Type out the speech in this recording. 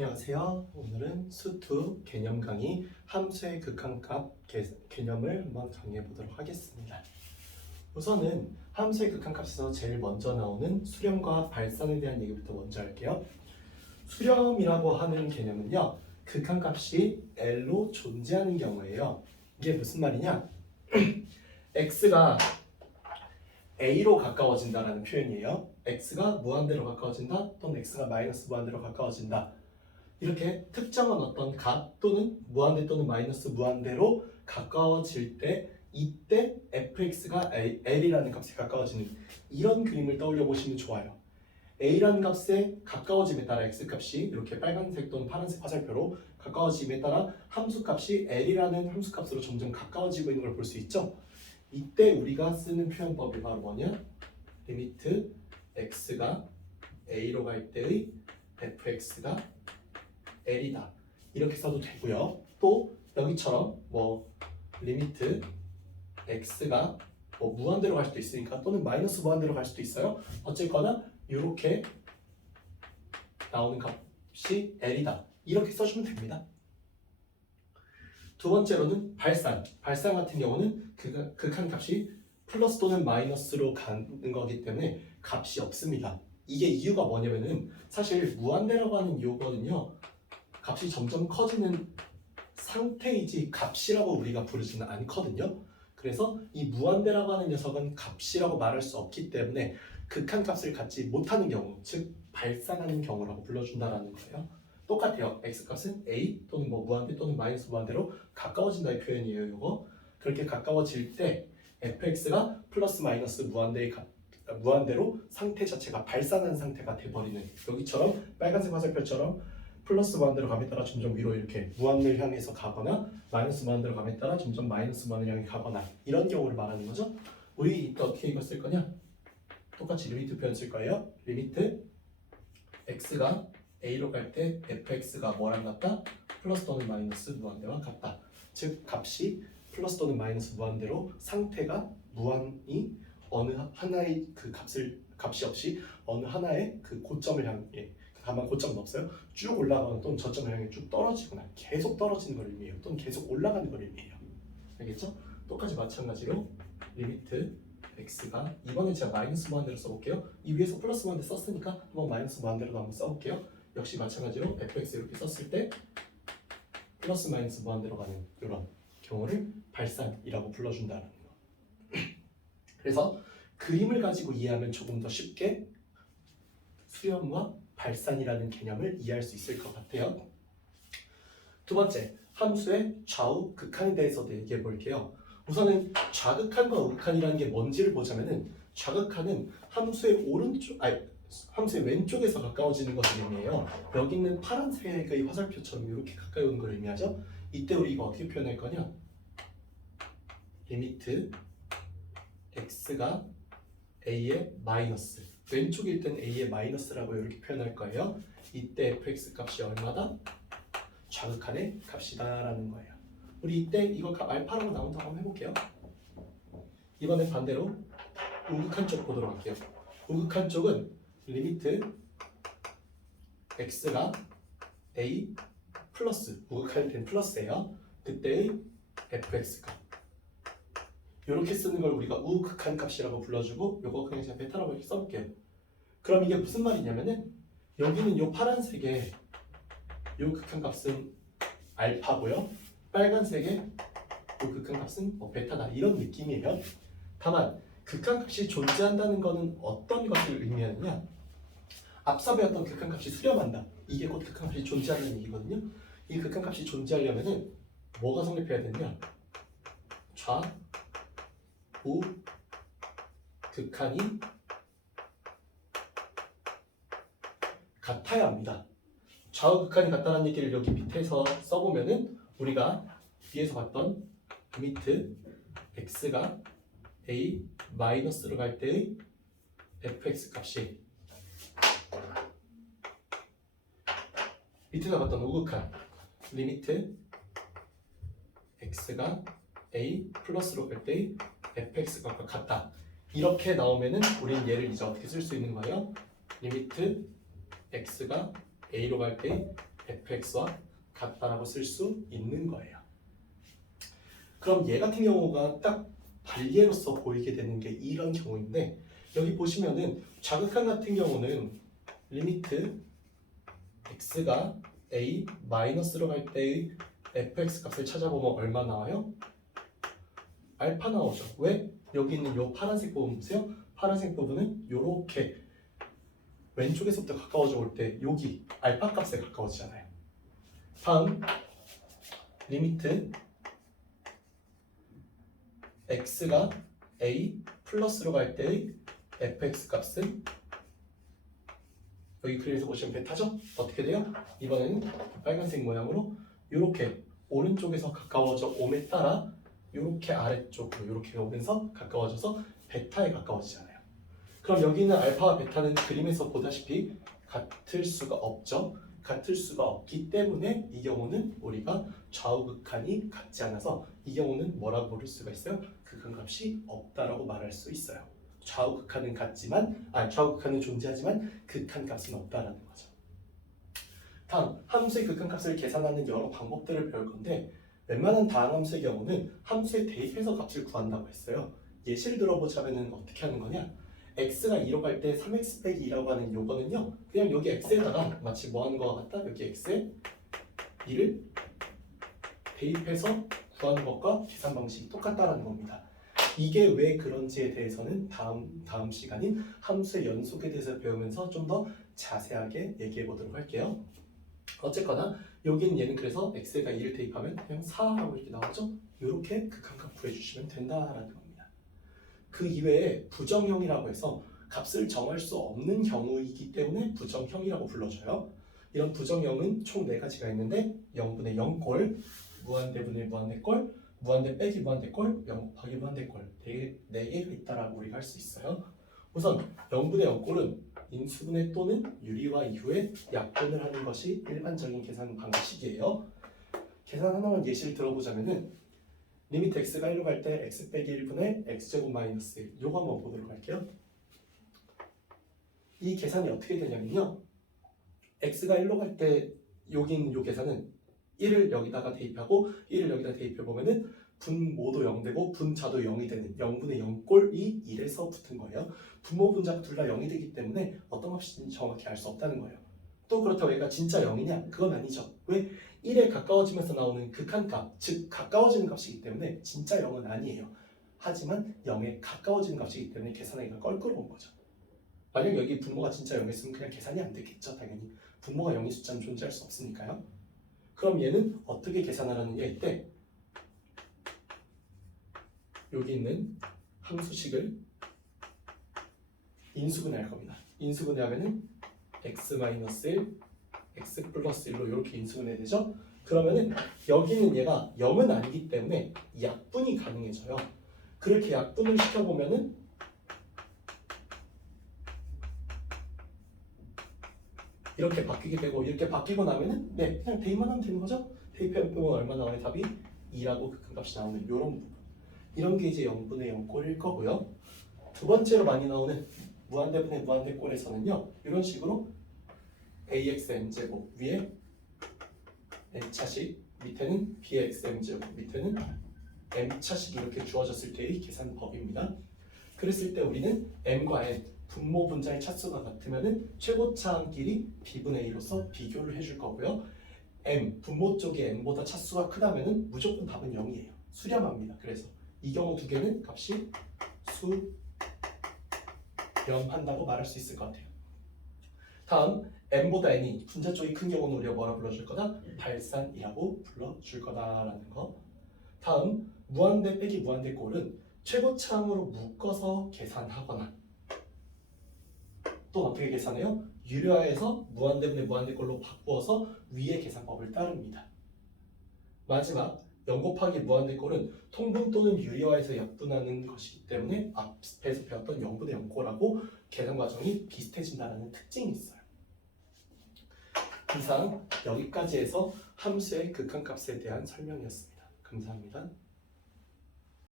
안녕하세요. 오늘은 수2 개념 강의 함수의 극한값 개념을 한번 강의해 보도록 하겠습니다. 우선은 함수의 극한값에서 제일 먼저 나오는 수렴과 발산에 대한 얘기부터 먼저 할게요. 수렴이라고 하는 개념은요, 극한값이 L로 존재하는 경우예요. 이게 무슨 말이냐? x가 a로 가까워진다라는 표현이에요. x가 무한대로 가까워진다 또는 x가 마이너스 무한대로 가까워진다. 이렇게 특정한 어떤 값 또는 무한대 또는 마이너스 무한대로 가까워질 때 이때 fx가 l이라는 값에 가까워지는 이런 그림을 떠올려 보시면 좋아요. a라는 값에 가까워짐에 따라 x값이 이렇게 빨간색 또는 파란색 화살표로 가까워짐에 따라 함수값이 l이라는 함수값으로 점점 가까워지고 있는 걸 볼 수 있죠. 이때 우리가 쓰는 표현법이 바로 뭐냐? 리미트 x가 a로 갈 때의 fx가 l이다. 이렇게 써도 되고요. 또 여기처럼 리미트 x가 무한대로 갈 수도 있으니까 또는 마이너스 무한대로 갈 수도 있어요. 어쨌거나 이렇게 나오는 값이 l이다. 이렇게 써주면 됩니다. 두 번째로는 발산. 발산 같은 경우는 극한값이 플러스 또는 마이너스로 가는 거기 때문에 값이 없습니다. 이게 이유가 뭐냐면은 사실 무한대라고 하는 이유거든요. 값이 점점 커지는 상태이지 값이라고 우리가 부르지는 않거든요. 그래서 이 무한대라고 하는 녀석은 값이라고 말할 수 없기 때문에 극한값을 갖지 못하는 경우, 즉 발산하는 경우라고 불러준다라는 거예요. 똑같아요. x값은 a 또는 무한대 또는 마이너스 무한대로 가까워진다의 표현이에요. 이거 그렇게 가까워질 때 fx가 플러스 마이너스 무한대로 상태 자체가 발산한 상태가 돼버리는, 여기처럼 빨간색 화살표처럼 플러스 무한대로 감에 따라 점점 위로 이렇게 무한을 향해서 가거나 마이너스 무한대로 감에 따라 점점 마이너스 무한을 향해 가거나 이런 경우를 말하는 거죠. 우리 이때 어떻게 이거 쓸 거냐? 똑같이 리미트 표현 쓸 거예요. 리미트 x가 a로 갈 때 fx가 뭐랑 같다? 플러스 또는 마이너스 무한대와 같다. 즉 값이 플러스 또는 마이너스 무한대로 상태가 무한이 어느 하나의 그 값이 없이 어느 하나의 그 고점을 향해, 다만 고점은 없어요. 쭉 올라가거나 또는 저점을 향해 쭉 떨어지거나 계속 떨어지는 걸 의미해요. 또는 계속 올라가는 걸 의미해요. 알겠죠? 똑같이 마찬가지로 리미트 x가 이번에 제가 마이너스 무한대로 써볼게요. 이 위에서 플러스 무한대 썼으니까 한번 마이너스 무한대로도 한번 써볼게요. 역시 마찬가지로 fx 이렇게 썼을 때 플러스 마이너스 무한대로 가는 이런 경우를 발산이라고 불러준다는 거. 그래서 그림을 가지고 이해하면 조금 더 쉽게 수렴과 발산이라는 개념을 이해할 수 있을 것 같아요. 두 번째, 함수의 좌우 극한에 대해서도 얘기해 볼게요. 우선은 좌극한과 우극한이라는 게 뭔지를 보자면은 좌극한은 함수의 함수의 왼쪽에서 가까워지는 것을 의미해요. 여기 있는 파란색의 화살표처럼 이렇게 가까이 오는 걸 의미하죠. 이때 우리 이거 어떻게 표현할 거냐? 리미트 x가 a의 마이너스, 왼쪽일 땐 a의 마이너스라고 이렇게 표현할 거예요. 이때 fx 값이 얼마다? 좌극한의 값이다라는 거예요. 우리 이때 이거 알파라고 나온다고 한번 해볼게요. 이번엔 반대로 우극한 쪽 보도록 할게요. 우극한 쪽은 리미트 x가 a 플러스, 우극할 땐 플러스예요. 그때의 fx 값. 이렇게 쓰는 걸 우리가 우극한 값이라고 불러주고, 요거 그냥 제가 베타라고 이렇게 써볼게요. 그럼 이게 무슨 말이냐면은 여기는 요 파란색의 요 극한 값은 알파고요. 빨간색의 요 극한 값은 베타다. 이런 느낌이에요. 다만 극한 값이 존재한다는 것은 어떤 것을 의미하느냐? 앞서 배웠던 극한 값이 수렴한다. 이게 곧 극한 값이 존재하는 얘기거든요. 이 극한 값이 존재하려면은 뭐가 성립해야 되냐? 좌, 우, 극한이 같아야 합니다. 좌우 극한이 같다는 얘기를 여기 밑에서 써보면은 우리가 위에서 봤던 리미트 x가 a 마이너스로 갈 때의 fx 값이 밑에서 봤던 우극한 리미트 x가 a 플러스로 갈 때의 fx 값과 같다. 이렇게 나오면은 우리는 얘를 이제 어떻게 쓸 수 있는 거예요? 리미트 x가 a로 갈 때 fx와 같다라고 쓸 수 있는 거예요. 그럼 얘 같은 경우가 딱 발예로서 보이게 되는 게 이런 경우인데 여기 보시면은 좌극한 같은 경우는 리미트 x가 a 마이너스로 갈 때의 fx 값을 찾아보면 얼마 나와요? 알파 나오죠. 왜? 여기 있는 요 파란색 부분 보세요. 파란색 부분은 요렇게 왼쪽에서부터 가까워져 올 때 여기 알파 값에 가까워지잖아요. 다음 리미트 x가 a 플러스로 갈 때의 fx 값은 여기 그림에서 보시면 베타죠? 어떻게 돼요? 이번에는 빨간색 모양으로 이렇게 오른쪽에서 가까워져 옴에 따라 이렇게 아래쪽으로 이렇게 오면서 가까워져서 베타에 가까워지잖아요. 그럼 여기 있는 알파와 베타는 그림에서 보다시피 같을 수가 없죠. 같을 수가 없기 때문에 이 경우는 우리가 좌우극한이 같지 않아서 이 경우는 뭐라고 부를 수가 있어요? 극한값이 없다라고 말할 수 있어요. 좌우극한은 같지만 좌우극한은 존재하지만 극한값은 없다라는 거죠. 다음 함수의 극한값을 계산하는 여러 방법들을 배울 건데 웬만한 다항함수의 경우는 함수에 대입해서 값을 구한다고 했어요. 예시를 들어보자면 어떻게 하는 거냐? x가 2로 갈 때 3x 빼기 2라고 하는 요거는요 그냥 여기 x에다가 마치 뭐 하는 거와 같다? 여기 x에 2를 대입해서 구하는 것과 계산 방식이 똑같다라는 겁니다. 이게 왜 그런지에 대해서는 다음 시간인 함수의 연속에 대해서 배우면서 좀 더 자세하게 얘기해 보도록 할게요. 어쨌거나 여기는 얘는 그래서 x가 2를 대입하면 그냥 4라고 이렇게 나오죠? 이렇게 극한값 구해주시면 된다라는 겁니다. 그 이외에 부정형이라고 해서 값을 정할 수 없는 경우이기 때문에 부정형이라고 불러줘요. 이런 부정형은 총 4가지가 있는데 0분의 0꼴, 무한대분의 무한대꼴, 무한대 빼기 무한대꼴, 0 곱하기 무한대꼴 4개가 있다라고 우리가 할 수 있어요. 우선 0분의 0꼴은 인수분해 또는 유리화 이후에 약분을 하는 것이 일반적인 계산 방식이에요. 계산 하나만 예시를 들어보자면은 리미트 x가 1로 갈 때 x 빼기 1분의 x제곱 마이너스 1 요거 한번 보도록 할게요. 이 계산이 어떻게 되냐면요 x가 1로 갈 때 여기 있는 요 계산은 1을 여기다가 대입하고 1을 여기다 대입해보면은 분모도 0되고 분자도 0이 되는 0분의 0꼴이 1에서 붙은 거예요. 분모 분자가 둘 다 0이 되기 때문에 어떤 값인지 정확히 알 수 없다는 거예요. 또 그렇다고 얘가 진짜 0이냐? 그건 아니죠. 왜? 1에 가까워지면서 나오는 극한값, 즉 가까워지는 값이기 때문에 진짜 0은 아니에요. 하지만 0에 가까워지는 값이기 때문에 계산하기가 껄끄러운 거죠. 만약 여기 분모가 진짜 0이었으면 그냥 계산이 안 되겠죠. 당연히 분모가 0인 숫자는 존재할 수 없으니까요. 그럼 얘는 어떻게 계산하라는 얘일 때 여기 있는 함수식을 인수분해할 겁니다. 인수분해하면은 x-1, x 플러스 1로 이렇게 인수분해 되죠? 그러면은 여기는 얘가 0은 아니기 때문에 약분이 가능해져요. 그렇게 약분을 시켜보면은 이렇게 바뀌게 되고 이렇게 바뀌고 나면은 그냥 대입만 하면 되는 거죠? 대입해보면 얼마 나와요? 답이 2라고 극한값이 나오는 이런 부분. 이런 게 이제 0분의 0꼴일 거고요. 두 번째로 많이 나오는 무한대분의 무한대꼴에서는요. 이런 식으로 axm제곱 위에 n차식 밑에는 bxm제곱 밑에는 m차식이 이렇게 주어졌을 때의 계산법입니다. 그랬을 때 우리는 m과 n 분모 분자의 차수가 같으면은 최고차항끼리 b분의 a로서 비교를 해줄 거고요. m 분모 쪽이 n보다 차수가 크다면은 무조건 답은 0이에요. 수렴합니다. 그래서 이 경우 두 개는 값이 수렴한다고 말할 수 있을 것 같아요. 다음 m보다 n이 분자 쪽이 큰 경우는 우리가 뭐라 불러줄 거다? 발산이라고 불러줄 거다라는 거. 다음 무한대 빼기 무한대 꼴은 최고차항으로 묶어서 계산하거나 또 어떻게 계산해요? 유료화해서 무한대분의 무한대꼴로 바꾸어서 위의 계산법을 따릅니다. 마지막 0 곱하기 무한대꼴은 통분 또는 유리화해서 약분하는 것이기 때문에 앞에서 배웠던 0분의 0꼴하고 계산 과정이 비슷해진다는 특징이 있어요. 이상 여기까지 해서 함수의 극한값에 대한 설명이었습니다. 감사합니다.